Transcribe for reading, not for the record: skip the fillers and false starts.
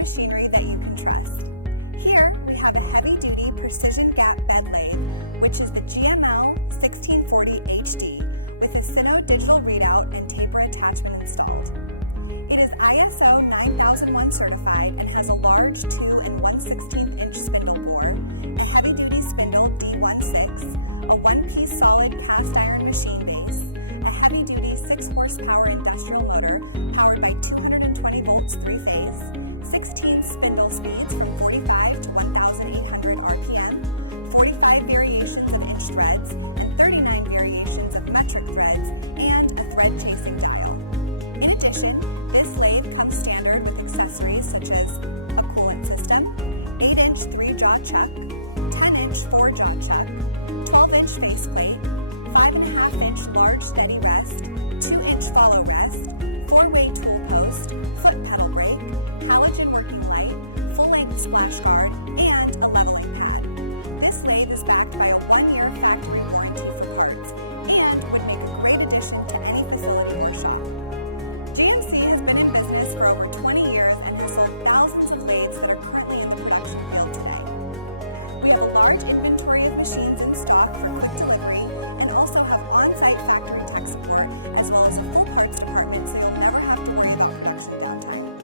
machinery that you can trust. Here we have a heavy-duty precision gap bed lathe, which is the GML-1640HD with a Sino digital readout and taper attachment installed. It is ISO 9001 certified and has a large 2 1/16" spindle bore, a heavy-duty Spindle D16, a one-piece solid cast iron machine base, a heavy-duty 6-horsepower industrial motor powered by 220 volts 3-phase, 16 spindle speeds from 45 to 1,800 RPM, 45 variations of inch threads, and 39 variations of metric threads, and a thread chasing dial. In addition, this lathe comes standard with accessories such as a coolant system, 8-inch 3-jaw chuck, 10-inch 4-jaw chuck, 12-inch faceplate, 5.5-inch large steady rest, 2-inch follow rest, 4-way tool post, foot pedal brake, halogen working light, full-length splash